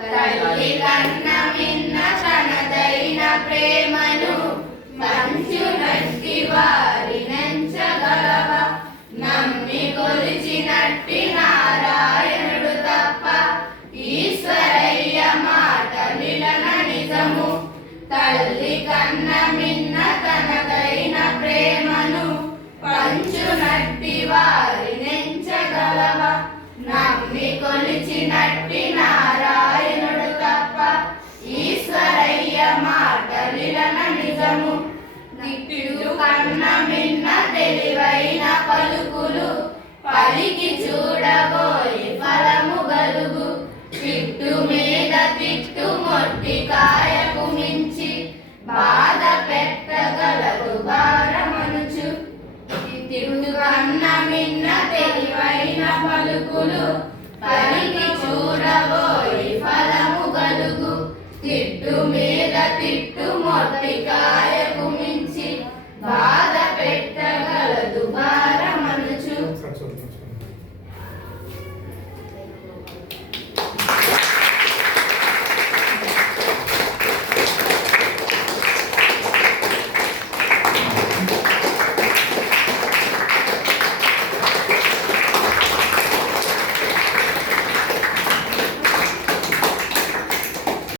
తల్లి కన్న మిన్న తనదైన ప్రేమను పంచునట్టి వారినెంచగలవ. నమ్మి కొలిచినట్టి నారాయణుడు తప్ప ఈశ్వరయ్య మాట నిలన నిజము. తల్లి కన్న మిన్న తనదైన ప్రేమను పంచునట్టి వారినెంచగలవ. నమ్మి కొలిచినట్టి నారాయణుడు తప్ప ఈశ్వరయ్య మాట నిలన నిజము. నిట్టు కన్న మిన్న తెలివైన పలుకులు పలికి చూడబో